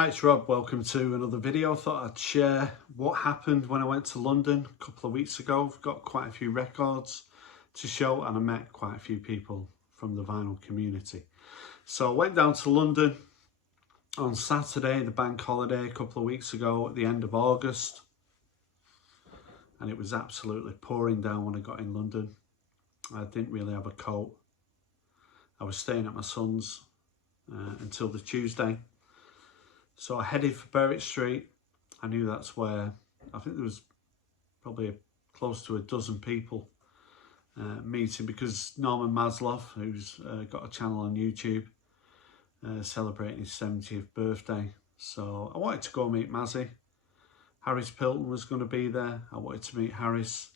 Hi, it's Rob. Welcome to another video. I thought I'd share what happened when I went to London a couple of weeks ago. I've got quite a few records to show and I met quite a few people from the vinyl community. So I went down to London on Saturday, the bank holiday, a couple of weeks ago at the end of August. And it was absolutely pouring down when I got in London. I didn't really have a coat. I was staying at my son's until the Tuesday. So I headed for Berwick Street. I knew that's where, I think there was probably close to a dozen people meeting, because Norman Maslow, who's got a channel on YouTube, celebrating his 70th birthday. So I wanted to go meet Mazzy. Harris Pilton was going to be there. I wanted to meet Harris.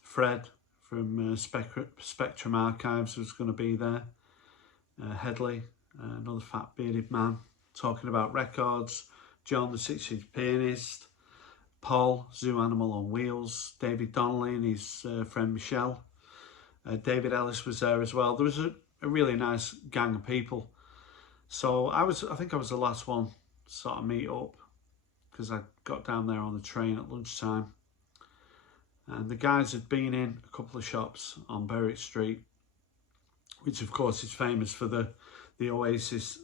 Fred from Spectrum Archives was going to be there. Headley, another fat bearded man, talking about records. John, the 6-inch pianist. Paul, Zoo Animal on Wheels. David Donnelly and his friend Michelle. David Ellis was there as well. There was a really nice gang of people. So I think I was the last one to sort of meet up, because I got down there on the train at lunchtime. And the guys had been in a couple of shops on Berwick Street, which of course is famous for the Oasis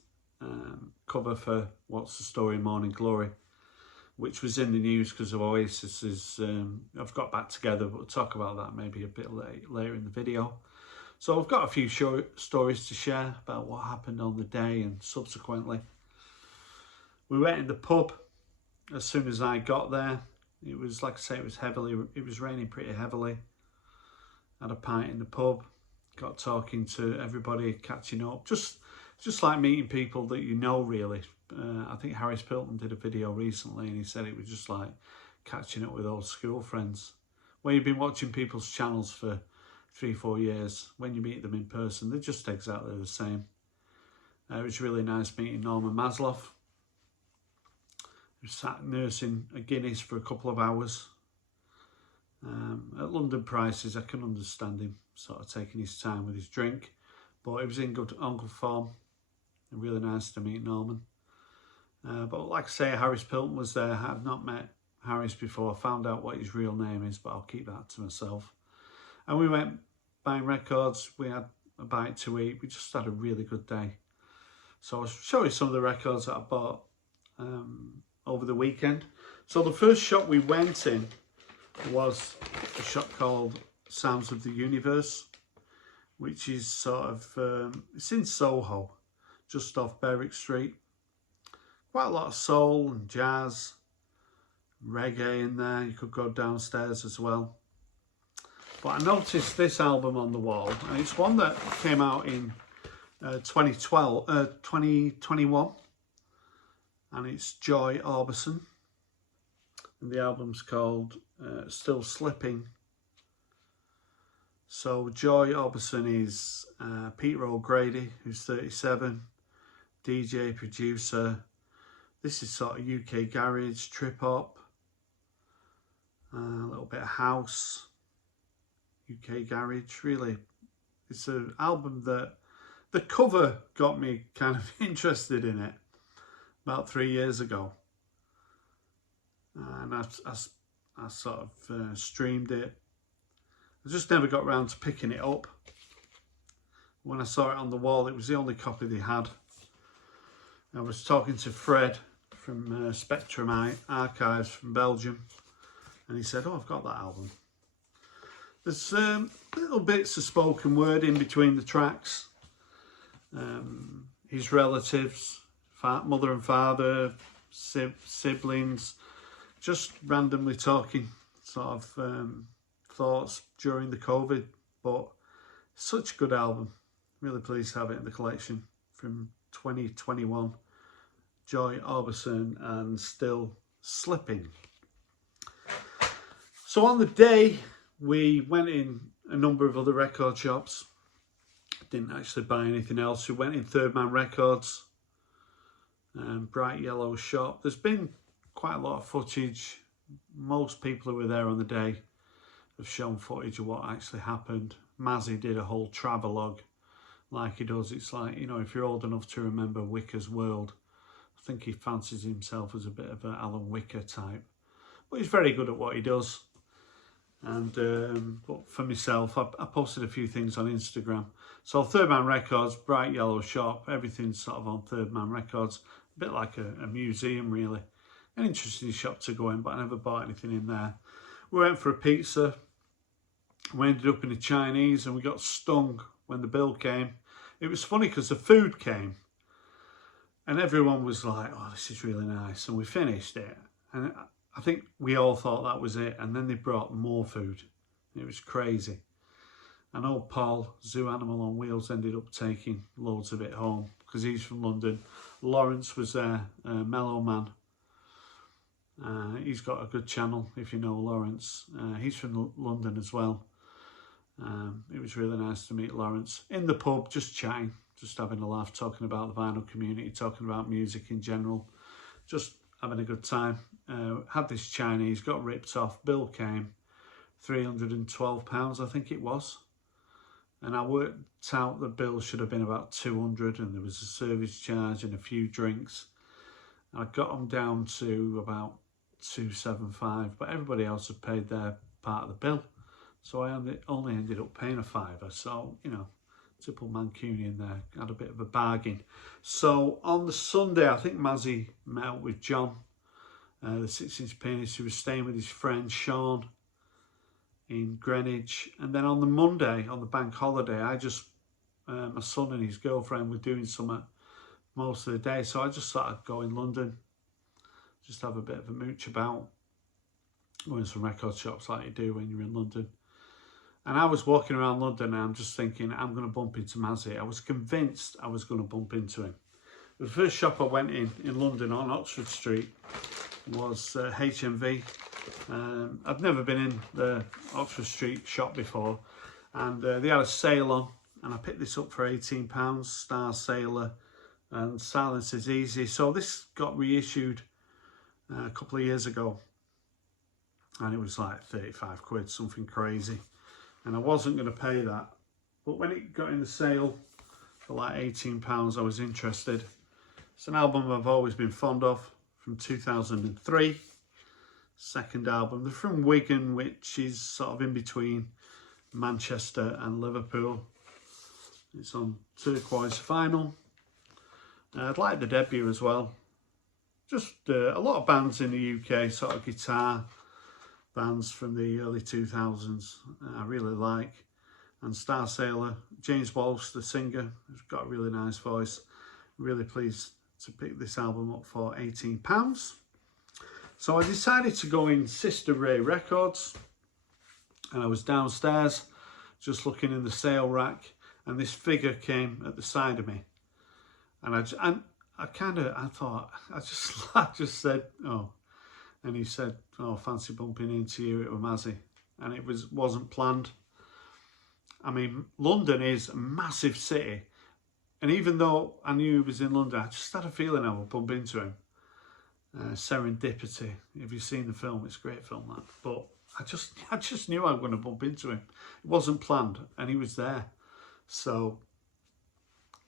cover for What's the Story, Morning Glory, which was in the news because of Oasis I've got back together, but we'll talk about that maybe a bit later in the video. So I've got a few short stories to share about what happened on the day and subsequently. We went in the pub as soon as I got there. It was, like I say, it was raining pretty heavily. Had a pint in the pub, got talking to everybody, catching up, just like meeting people that you know, really. I think Harris Pilton did a video recently and he said it was just like catching up with old school friends. When you've been watching people's channels for 3-4 years, when you meet them in person, they're just exactly the same. It was really nice meeting Norman Maslow, who sat nursing a Guinness for a couple of hours. At London prices, I can understand him sort of taking his time with his drink, but it was in good uncle form. And really nice to meet Norman. But like I say, Harris Pilton was there. I had not met Harris before. I found out what his real name is, but I'll keep that to myself. And we went buying records. We had a bite to eat. We just had a really good day. So I'll show you some of the records that I bought over the weekend. So the first shop we went in was a shop called Sounds of the Universe, which is sort of, it's in Soho, just off Berwick Street. Quite a lot of soul and jazz, reggae in there. You could go downstairs as well. But I noticed this album on the wall, and it's one that came out in 2021, and it's Joy Orbison, and the album's called Still Slipping. So Joy Orbison is Peter O'Grady, who's 37, DJ, producer. This is sort of UK garage, trip hop, a little bit of house, UK garage. Really, it's an album that the cover got me kind of interested in it about 3 years ago, and I sort of streamed it. I just never got around to picking it up. When I saw it on the wall, it was the only copy they had. I was talking to Fred from Spectrum Archives from Belgium, and he said, "Oh, I've got that album." There's little bits of spoken word in between the tracks. His relatives, mother and father, siblings, just randomly talking sort of thoughts during the COVID. But such a good album. Really pleased to have it in the collection from 2021. Joy Orbison and Still Slipping. So on the day, we went in a number of other record shops. Didn't actually buy anything else. We went in Third Man Records, bright yellow shop. There's been quite a lot of footage. Most people who were there on the day have shown footage of what actually happened. Mazzy did a whole travelogue like he does. It's like, you know, if you're old enough to remember Wicker's World, I think he fancies himself as a bit of an Alan Wicker type. But he's very good at what he does. And but for myself, I posted a few things on Instagram. So Third Man Records, bright yellow shop, everything's sort of on Third Man Records. A bit like a museum, really. An interesting shop to go in, but I never bought anything in there. We went for a pizza. We ended up in a Chinese and we got stung when the bill came. It was funny because the food came and everyone was like, oh, this is really nice. And we finished it. And I think we all thought that was it. And then they brought more food. It was crazy. And old Paul, Zoo Animal on Wheels, ended up taking loads of it home because he's from London. Lawrence was there, Mellow Man. He's got a good channel, if you know Lawrence. He's from London as well. It was really nice to meet Lawrence. In the pub, just chatting, just having a laugh, talking about the vinyl community, talking about music in general. Just having a good time. Had this Chinese, got ripped off. Bill came, £312, I think it was. And I worked out the bill should have been about 200, and there was a service charge and a few drinks. I got them down to about 275, but everybody else had paid their part of the bill. So I only ended up paying a £5. So, you know, typical Mancunian there, had a bit of a bargain. So on the Sunday, I think Mazzy met up with John, the 6-inch pianist, who was staying with his friend Sean in Greenwich. And then on the Monday, on the bank holiday, I just, my son and his girlfriend were doing something most of the day. So I just thought I'd go in London, just have a bit of a mooch about, go in some record shops like you do when you're in London. And I was walking around London and I'm just thinking, I'm going to bump into Mazzy. I was convinced I was going to bump into him. The first shop I went in London on Oxford Street was HMV. I'd never been in the Oxford Street shop before, and they had a sale on, and I picked this up for £18, Star Sailor and Silence is Easy. So this got reissued a couple of years ago, and it was like 35 quid, something crazy, and I wasn't going to pay that, but when it got in the sale for like £18, I was interested. It's an album I've always been fond of, from 2003, second album. They're from Wigan, which is sort of in between Manchester and Liverpool. It's on turquoise vinyl. I'd like the debut as well. Just a lot of bands in the UK, sort of guitar bands from the early 2000s I really like. And Star Sailor, James Walsh, the singer, has got a really nice voice. Really pleased to pick this album up for £18. So I decided to go in Sister Ray Records, and I was downstairs just looking in the sale rack, and this figure came at the side of me, and I thought, I just said, oh, and he said, oh, fancy bumping into you, it was Mazzy, and it wasn't planned. I mean, London is a massive city, and even though I knew he was in London, I just had a feeling I would bump into him. Serendipity. If you've seen the film, it's a great film, that. But I just knew I was going to bump into him. It wasn't planned, and he was there. So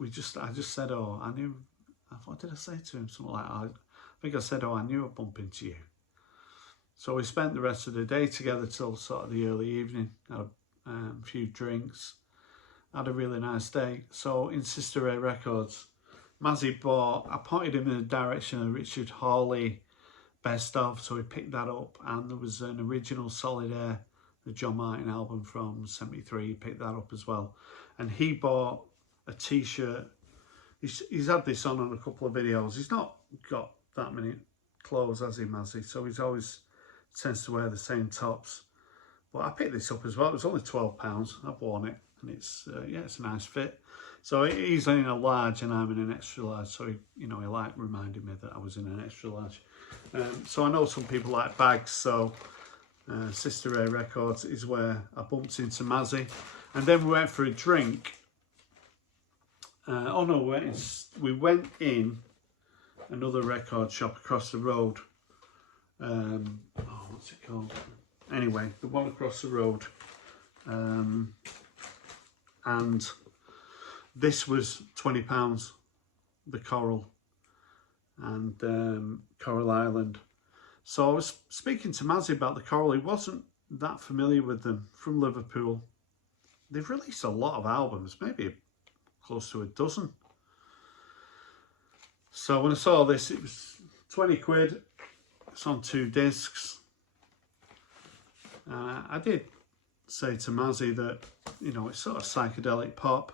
I just said, oh, I knew. What did I say to him? Something like, I think I said, oh, I knew I'd bump into you. So we spent the rest of the day together till sort of the early evening. Had a few drinks. Had a really nice day. So in Sister Ray Records, Mazzy I pointed him in the direction of Richard Hawley Best Of, so he picked that up, and there was an original Solid Air, the John Martin album from '73, he picked that up as well. And he bought a t-shirt. He's had this on a couple of videos. He's not got that many clothes, has he, Mazzy? So he's always tends to wear the same tops. But I picked this up as well. It was only £12. I've worn it, and it's yeah, it's a nice fit. So he's in a large and I'm in an extra large. So he like reminded me that I was in an extra large. So I know some people like bags. So Sister Ray Records is where I bumped into Mazzy, and then we went for a drink. Oh no, we went in another record shop across the road. Oh, what's it called? Anyway, the one across the road. And This was £20, the Coral and Coral Island. So I was speaking to Mazzy about the Coral. He wasn't that familiar with them, from Liverpool. They've released a lot of albums, maybe close to a dozen. So when I saw this, it was 20 quid. It's on 2 discs. I did say to Mazzy that, you know, it's sort of psychedelic pop.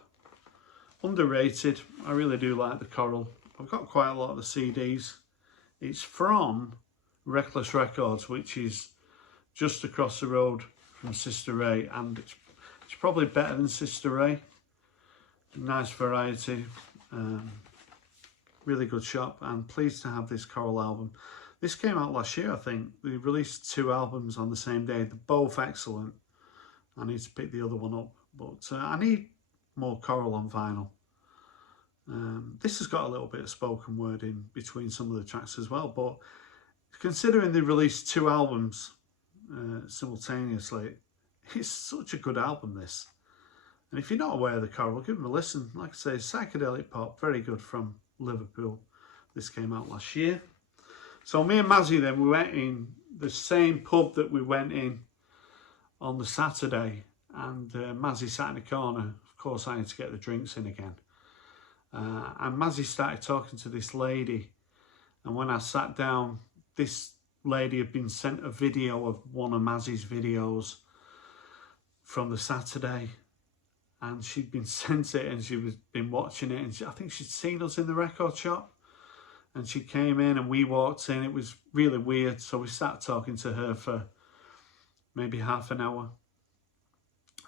Underrated. I really do like the Coral. I've got quite a lot of the CDs. It's from Reckless Records, which is just across the road from Sister Ray, and it's probably better than Sister Ray. Nice variety, really good shop. I'm pleased to have this Coral album. This came out last year, I think. They released 2 albums on the same day. They're both excellent. I need to pick the other one up, but I need more Coral on vinyl. This has got a little bit of spoken word in between some of the tracks as well, but considering they released 2 albums simultaneously, it's such a good album, this. And if you're not aware of the Coral, give them a listen. Like I say, psychedelic pop, very good, from Liverpool. This came out last year. So me and Mazzy then, we went in the same pub that we went in on the Saturday, and Mazzy sat in the corner. Of course, I had to get the drinks in again. And Mazzy started talking to this lady, and when I sat down, this lady had been sent a video of one of Mazzy's videos from the Saturday, and she'd been sent it, and she was been watching it, and I think she'd seen us in the record shop, and she came in and we walked in. It was really weird, so we sat talking to her for maybe half an hour.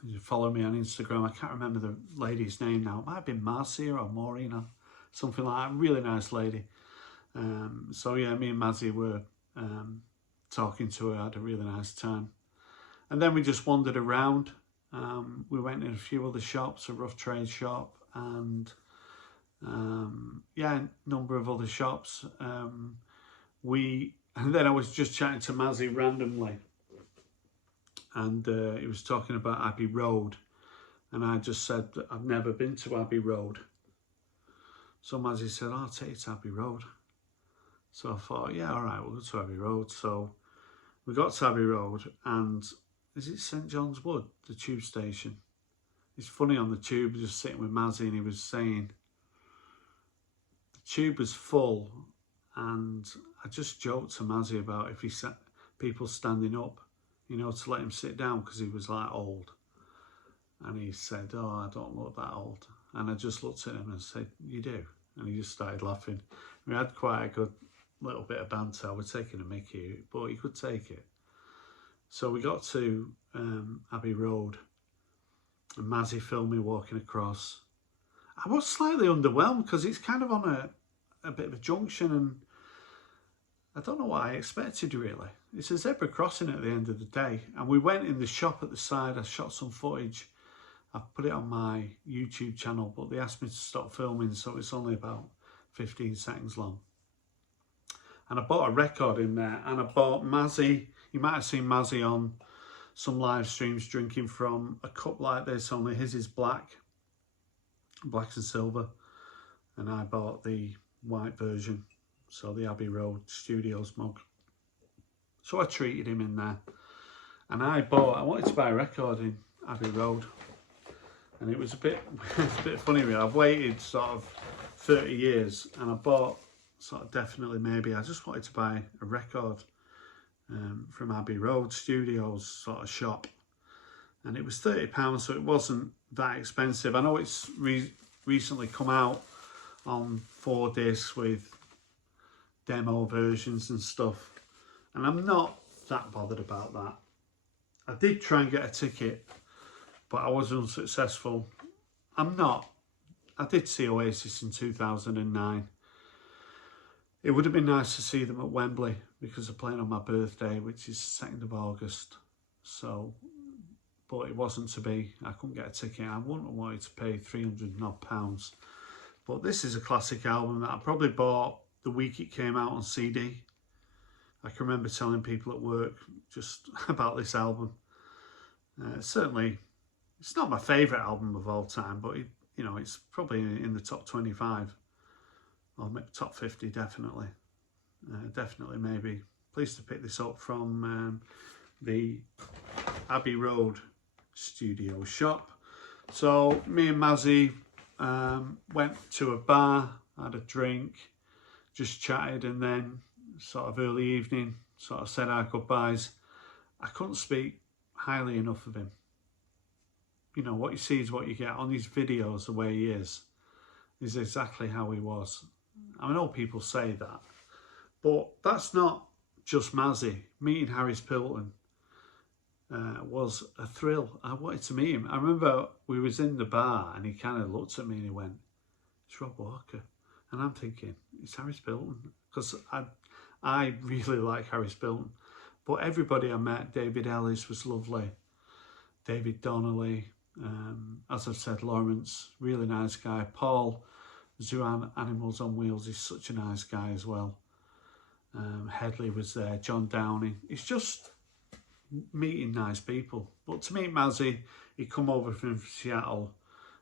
You follow me on Instagram. I can't remember the lady's name now. It might have been Marcia or Maureen, something like that. Really nice lady. So yeah, me and Mazzy were talking to her. Had a really nice time. And then we just wandered around. We went in a few other shops, a rough trade shop, and yeah, a number of other shops. And then I was just chatting to Mazzy randomly, and he was talking about Abbey Road, and I just said that I've never been to Abbey Road. So Mazzy said, "Oh, I'll take you to Abbey Road." So I thought, yeah, all right, we'll go to Abbey Road. So we got to Abbey Road, and is it St John's Wood, the tube station? It's funny, on the tube, just sitting with Mazzy, and he was saying the tube was full, and I just joked to Mazzy about if he sat people standing up, you know, to let him sit down, because he was like old. And he said, "Oh, I don't look that old." And I just looked at him and said, "You do?" And he just started laughing. We had quite a good little bit of banter. We're taking a mickey, but he could take it. So we got to Abbey Road, and Mazzy filmed me walking across. I was slightly underwhelmed because it's kind of on a bit of a junction, and I don't know what I expected really. It's a zebra crossing at the end of the day, and we went in the shop at the side. I shot some footage. I've put it on my YouTube channel, but they asked me to stop filming, so it's only about 15 seconds long. And I bought a record in there, and I bought Mazzy. You might have seen Mazzy on some live streams drinking from a cup like this, only his is black and silver, and I bought the white version, so the Abbey Road Studios mug. So I treated him in there, and I wanted to buy a record in Abbey Road, and it was a bit funny really. I've waited sort of 30 years, and I bought sort of definitely maybe I just wanted to buy a record from Abbey Road Studios sort of shop, and it was £30, so it wasn't that expensive. I know it's recently come out on 4 discs with demo versions and stuff, and I'm not that bothered about that. I did try and get a ticket, but I was unsuccessful. I did see Oasis in 2009. It would have been nice to see them at Wembley, because they're playing on my birthday, which is 2nd of August. So, but it wasn't to be. I couldn't get a ticket. I wouldn't have wanted to pay £300 odd. But this is a classic album that I probably bought the week it came out on CD. I can remember telling people at work just about this album. Certainly, it's not my favourite album of all time, but you know, it's probably in the top 25 or top 50 definitely. Definitely, maybe. Pleased to pick this up from the Abbey Road studio shop. So me and Mazzy went to a bar, had a drink, just chatted, and then sort of early evening sort of said our goodbyes. I couldn't speak highly enough of him. You know, what you see is what you get. On these videos, the way he is exactly how he was. I know people say that, but that's not just Mazzy. Meeting Harris Pilton was a thrill. I wanted to meet him. I remember we was in the bar and he kind of looked at me and he went, "It's Rob Walker." And I'm thinking, it's Harris Pilton. Because I really like Harris Pilton. But everybody I met, David Ellis was lovely. David Donnelly, as I've said, Lawrence, really nice guy. Paul, Zoo Animals on Wheels, is such a nice guy as well. Headley was there, John Downey. It's just meeting nice people. But to meet Mazzy, he come over from Seattle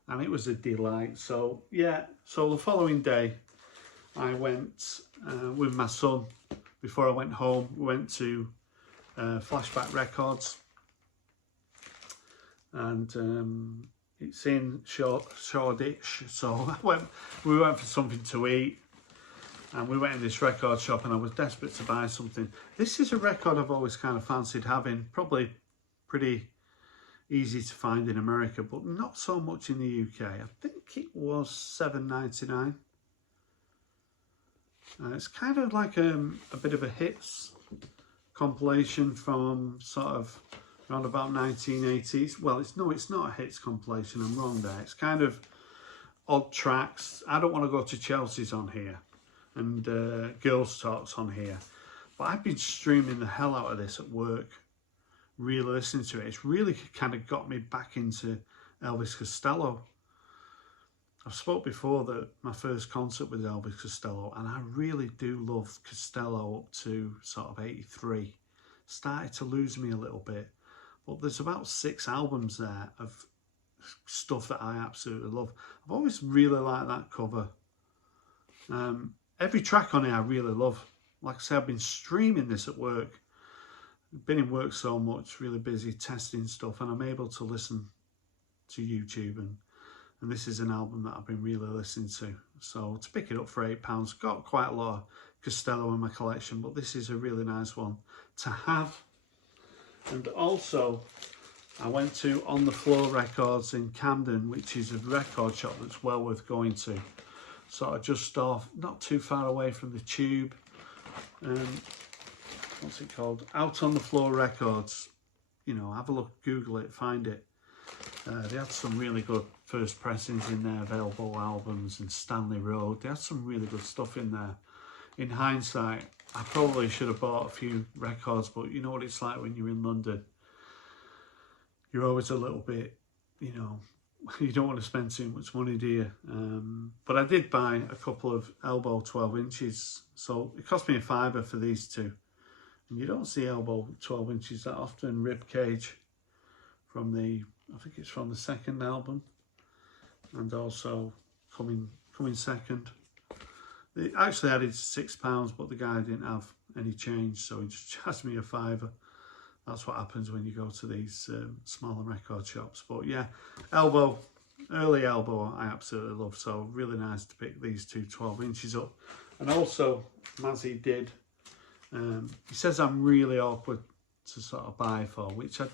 and it was a delight. So yeah, so the following day I went with my son. Before I went home, we went to Flashback Records, and it's in Shoreditch. So we went for something to eat, and we went in this record shop, and I was desperate to buy something. This is a record I've always kind of fancied having, probably pretty easy to find in America, but not so much in the UK. I think it was $7.99. It's kind of like a bit of a hits compilation from sort of around about 1980s. Well, it's not a hits compilation, I'm wrong there. It's kind of odd tracks. I Don't Want to Go to Chelsea's on here, and Girls Talk's on here. But I've been streaming the hell out of this at work, really listening to it. It's really kind of got me back into Elvis Costello. I've spoke before that my first concert was Elvis Costello, and I really do love Costello up to sort of 83. Started to lose me a little bit, but there's about 6 albums there of stuff that I absolutely love. I've always really liked that cover. Every track on it I really love. Like I said, I've been streaming this at work. I've been in work so much, really busy testing stuff, and I'm able to listen to YouTube, and this is an album that I've been really listening to. So to pick it up for £8, got quite a lot of Costello in my collection, but this is a really nice one to have. And also, I went to On The Floor Records in Camden, which is a record shop that's well worth going to. Sort of just off, not too far away from the Tube. What's it called? Out on the Floor Records. You know, have a look, Google it, find it. They had some really good first pressings in there, available albums and Stanley Road. They had some really good stuff in there. In hindsight, I probably should have bought a few records, but you know what it's like when you're in London. You're always a little bit, you know, you don't want to spend too much money, do you? But I did buy a couple of Elbow 12 inches. So it cost me £5 for these two. And you don't see Elbow 12 inches that often. Ribcage from the, I think it's from the second album, and also coming second. They actually added £6, but the guy didn't have any change, so he just charged me a £5. That's what happens when you go to these smaller record shops. But yeah, Elbow, early Elbow, I absolutely love. So really nice to pick these two 12 inches up. And also, Mazzy did. He says I'm really awkward to sort of buy for, which I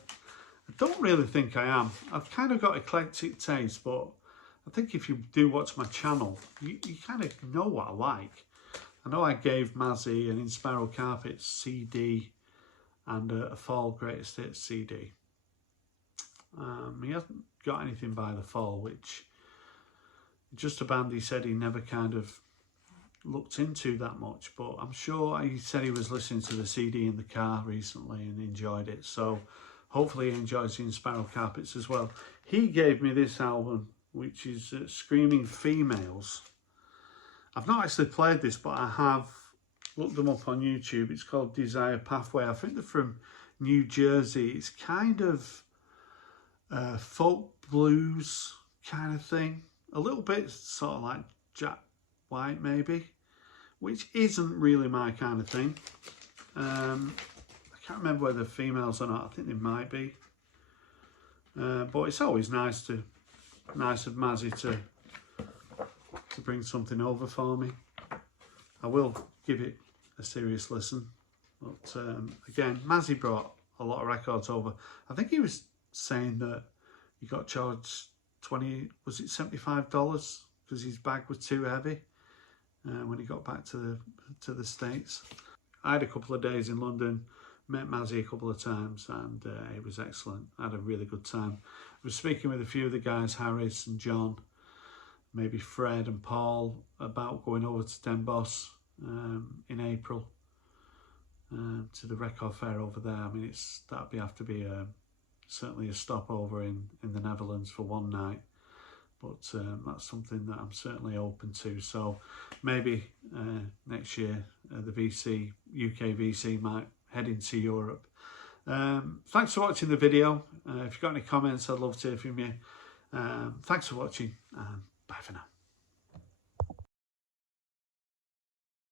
don't really think I am. I've kind of got eclectic taste, but I think if you do watch my channel, you kind of know what I like. I know I gave Mazzy an In Spiral Carpets CD and a Fall Greatest Hits CD. He hasn't got anything by the Fall, which just a band he said he never kind of looked into that much, but I'm sure he said he was listening to the CD in the car recently and enjoyed it, so hopefully he enjoys the In Spiral Carpets as well. He gave me this album, which is Screaming Females. I've not actually played this, but I have looked them up on YouTube. It's called Desire Pathway. I think they're from New Jersey. It's kind of folk blues kind of thing. a little bit sort of like Jack White maybe, which isn't really my kind of thing. I can't remember whether females or not. I think they might be. But it's always nice of Mazzy to bring something over for me. I will give it a serious listen. But again, Mazzy brought a lot of records over. I think he was saying that he got charged $75 because his bag was too heavy when he got back to the States. I had a couple of days in London, met Mazzy a couple of times, and it was excellent. I had a really good time. I was speaking with a few of the guys, Harris and John, maybe Fred and Paul, about going over to Den Bosch in April to the record fair over there. I mean, that'd have to be certainly a stopover in the Netherlands for one night, but that's something that I'm certainly open to. So maybe next year the UK VC might head into Europe. Thanks for watching the video. If you've got any comments, I'd love to hear from you. Thanks for watching, and bye for now.